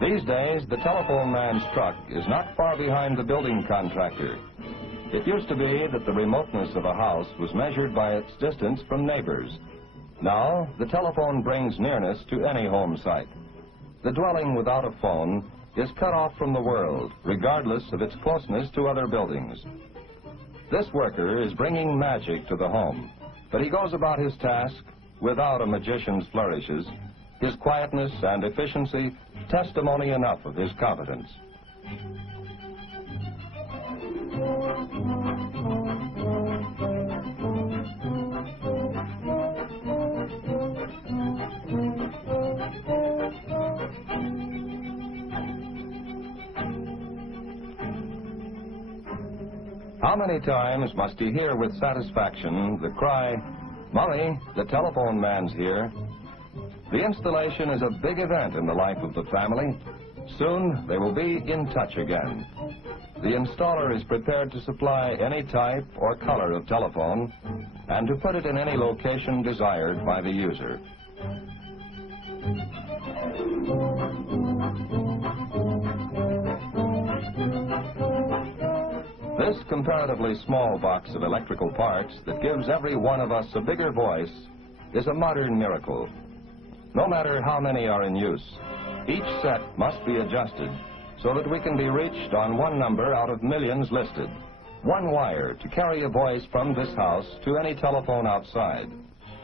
These days, the telephone man's truck is not far behind the building contractor. It used to be that the remoteness of a house was measured by its distance from neighbors. Now, the telephone brings nearness to any home site. The dwelling without a phone is cut off from the world, regardless of its closeness to other buildings. This worker is bringing magic to the home, but he goes about his task without a magician's flourishes. His quietness and efficiency testimony enough of his competence. How many times must he hear with satisfaction the cry, "Mummy, the telephone man's here." The installation is a big event in the life of the family. Soon they will be in touch again. The installer is prepared to supply any type or color of telephone and to put it in any location desired by the user. This comparatively small box of electrical parts that gives every one of us a bigger voice is a modern miracle. No matter how many are in use, each set must be adjusted so that we can be reached on one number out of millions listed. One wire to carry a voice from this house to any telephone outside.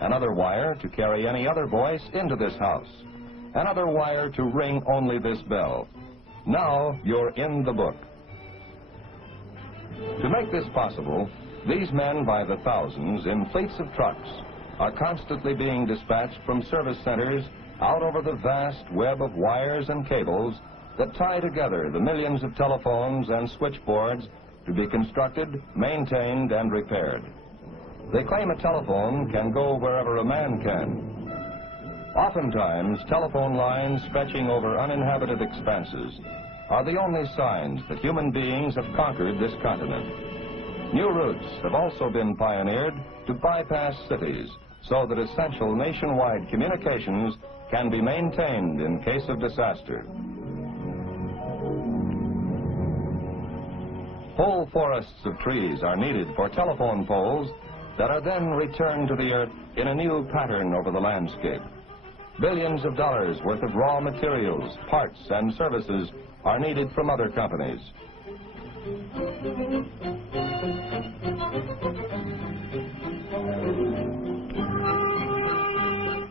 Another wire to carry any other voice into this house. Another wire to ring only this bell. Now you're in the book. To make this possible, these men by the thousands in fleets of trucks are constantly being dispatched from service centers out over the vast web of wires and cables that tie together the millions of telephones and switchboards to be constructed, maintained, and repaired. They claim a telephone can go wherever a man can. Oftentimes, telephone lines stretching over uninhabited expanses are the only signs that human beings have conquered this continent. New routes have also been pioneered to bypass cities so that essential nationwide communications can be maintained in case of disaster. Whole forests of trees are needed for telephone poles that are then returned to the earth in a new pattern over the landscape. Billions of dollars worth of raw materials, parts, and services are needed from other companies.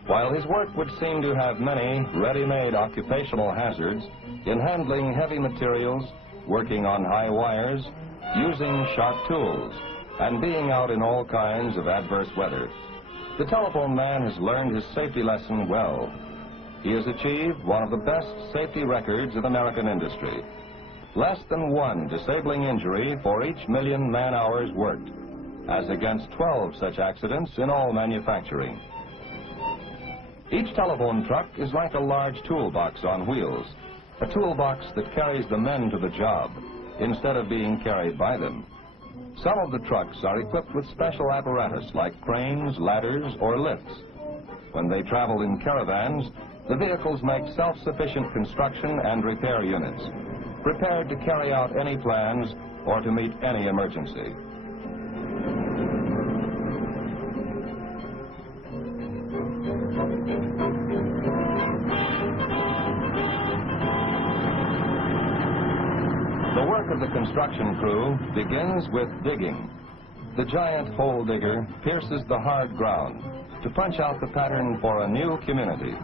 While his work would seem to have many ready-made occupational hazards in handling heavy materials, working on high wires, using sharp tools, and being out in all kinds of adverse weather, the telephone man has learned his safety lesson well. He has achieved one of the best safety records in American industry. Less than one disabling injury for each million man-hours worked, as against 12 such accidents in all manufacturing. Each telephone truck is like a large toolbox on wheels, a toolbox that carries the men to the job instead of being carried by them. Some of the trucks are equipped with special apparatus like cranes, ladders, or lifts. When they travel in caravans, the vehicles make self-sufficient construction and repair units, prepared to carry out any plans or to meet any emergency. The work of the construction crew begins with digging. The giant hole digger pierces the hard ground to punch out the pattern for a new community.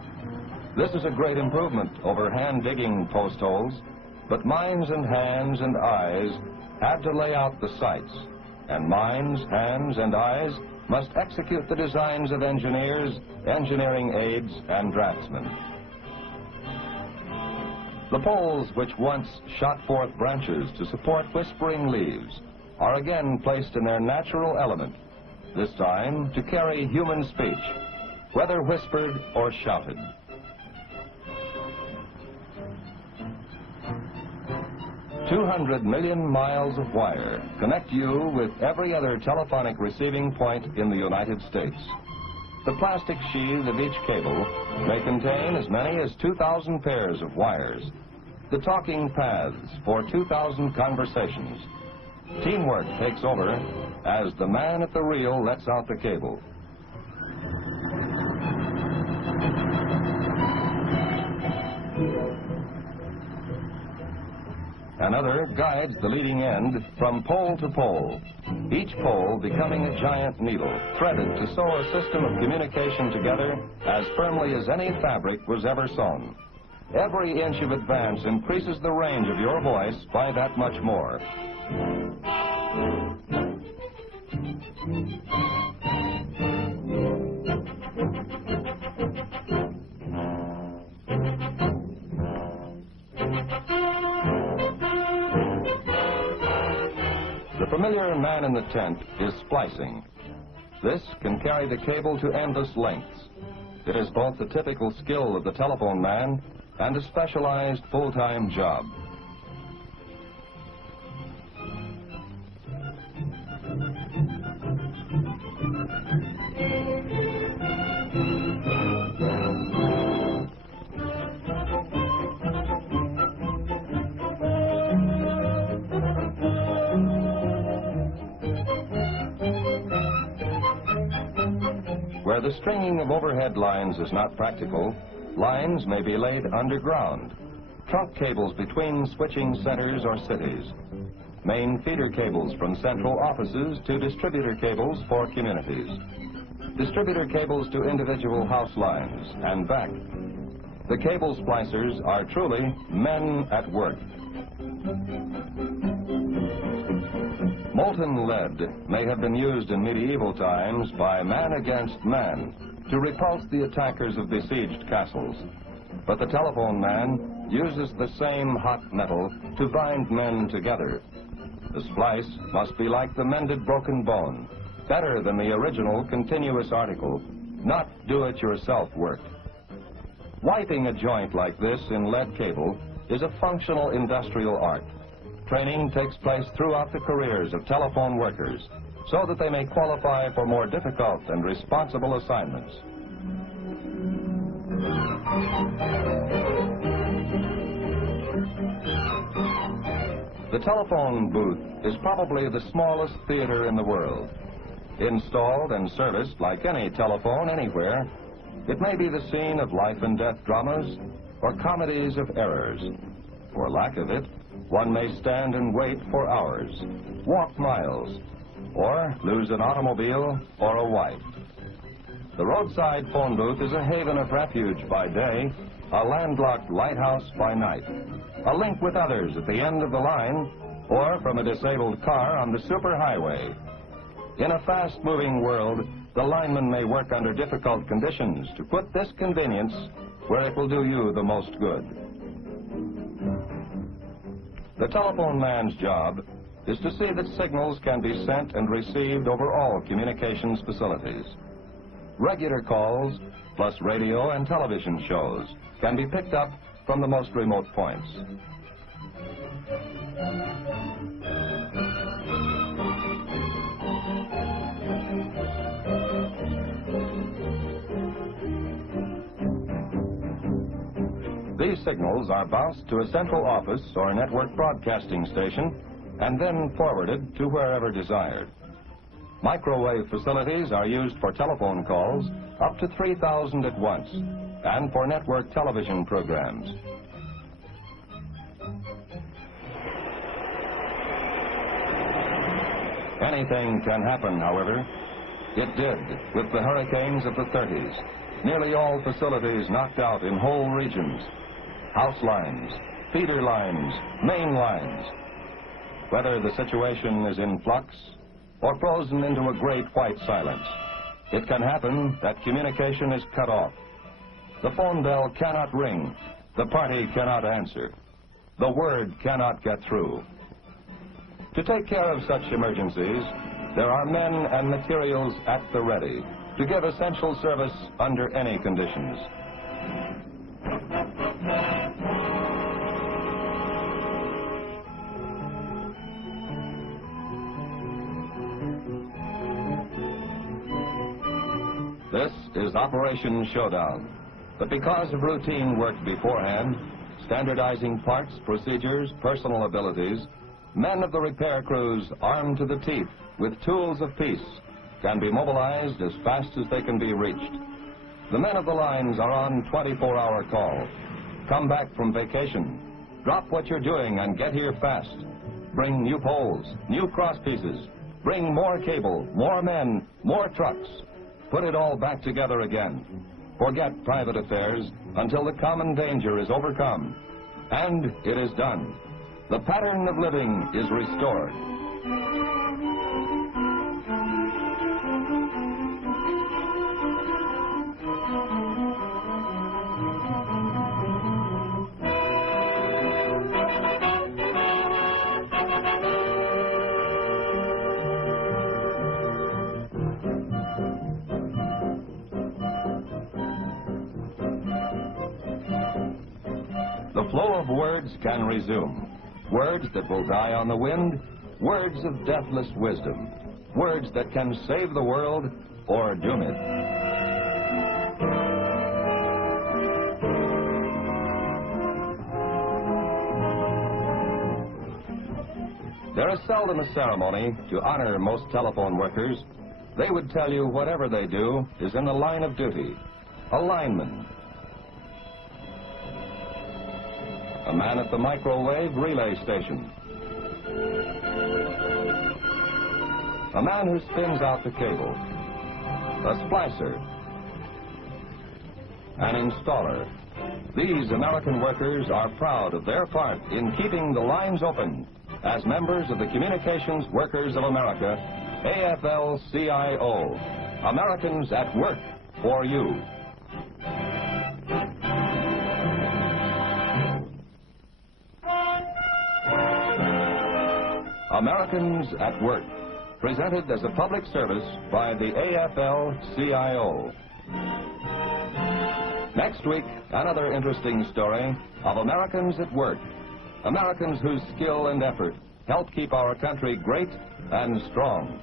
This is a great improvement over hand-digging post holes, but minds and hands and eyes have to lay out the sites, and minds, hands, and eyes must execute the designs of engineers, engineering aides, and draftsmen. The poles which once shot forth branches to support whispering leaves are again placed in their natural element, this time to carry human speech, whether whispered or shouted. 200 million miles of wire connect you with every other telephonic receiving point in the United States. The plastic sheath of each cable may contain as many as 2,000 pairs of wires, the talking paths for 2,000 conversations. Teamwork takes over as the man at the reel lets out the cable. Another guides the leading end from pole to pole, each pole becoming a giant needle, threaded to sew a system of communication together as firmly as any fabric was ever sewn. Every inch of advance increases the range of your voice by that much more. The familiar man in the tent is splicing. This can carry the cable to endless lengths. It is both the typical skill of the telephone man and a specialized full-time job. Where the stringing of overhead lines is not practical, lines may be laid underground, trunk cables between switching centers or cities, main feeder cables from central offices to distributor cables for communities, distributor cables to individual house lines and back. The cable splicers are truly men at work. Molten lead may have been used in medieval times by man against man to repulse the attackers of besieged castles. But the telephone man uses the same hot metal to bind men together. The splice must be like the mended broken bone, better than the original continuous article, not do-it-yourself work. Wiping a joint like this in lead cable is a functional industrial art. Training takes place throughout the careers of telephone workers so that they may qualify for more difficult and responsible assignments. The telephone booth is probably the smallest theater in the world. Installed and serviced like any telephone anywhere, it may be the scene of life and death dramas or comedies of errors. For lack of it, one may stand and wait for hours, walk miles, or lose an automobile or a wife. The roadside phone booth is a haven of refuge by day, a landlocked lighthouse by night, a link with others at the end of the line, or from a disabled car on the superhighway. In a fast-moving world, the lineman may work under difficult conditions to put this convenience where it will do you the most good. The telephone man's job is to see that signals can be sent and received over all communications facilities. Regular calls, plus radio and television shows, can be picked up from the most remote points. These signals are bounced to a central office or network broadcasting station and then forwarded to wherever desired. Microwave facilities are used for telephone calls up to 3,000 at once and for network television programs. Anything can happen, however. It did with the hurricanes of the 30s. Nearly all facilities knocked out in whole regions. House lines, feeder lines, main lines. Whether the situation is in flux or frozen into a great white silence, it can happen that communication is cut off. The phone bell cannot ring. The party cannot answer. The word cannot get through. To take care of such emergencies, there are men and materials at the ready to give essential service under any conditions. This is Operation Showdown. But because of routine work beforehand, standardizing parts, procedures, personal abilities, men of the repair crews, armed to the teeth with tools of peace, can be mobilized as fast as they can be reached. The men of the lines are on 24-hour call. Come back from vacation. Drop what you're doing and get here fast. Bring new poles, new cross pieces. Bring more cable, more men, more trucks. Put it all back together again. Forget private affairs until the common danger is overcome. And it is done. The pattern of living is restored. The flow of words can resume. Words that will die on the wind, words of deathless wisdom, words that can save the world or doom it. There is seldom a ceremony to honor most telephone workers. They would tell you whatever they do is in the line of duty. A lineman, a man at the microwave relay station, a man who spins out the cable, a splicer, an installer. These American workers are proud of their part in keeping the lines open as members of the Communications Workers of America, AFL-CIO, Americans at Work for You. Americans at Work, presented as a public service by the AFL-CIO. Next week, another interesting story of Americans at Work, Americans whose skill and effort help keep our country great and strong.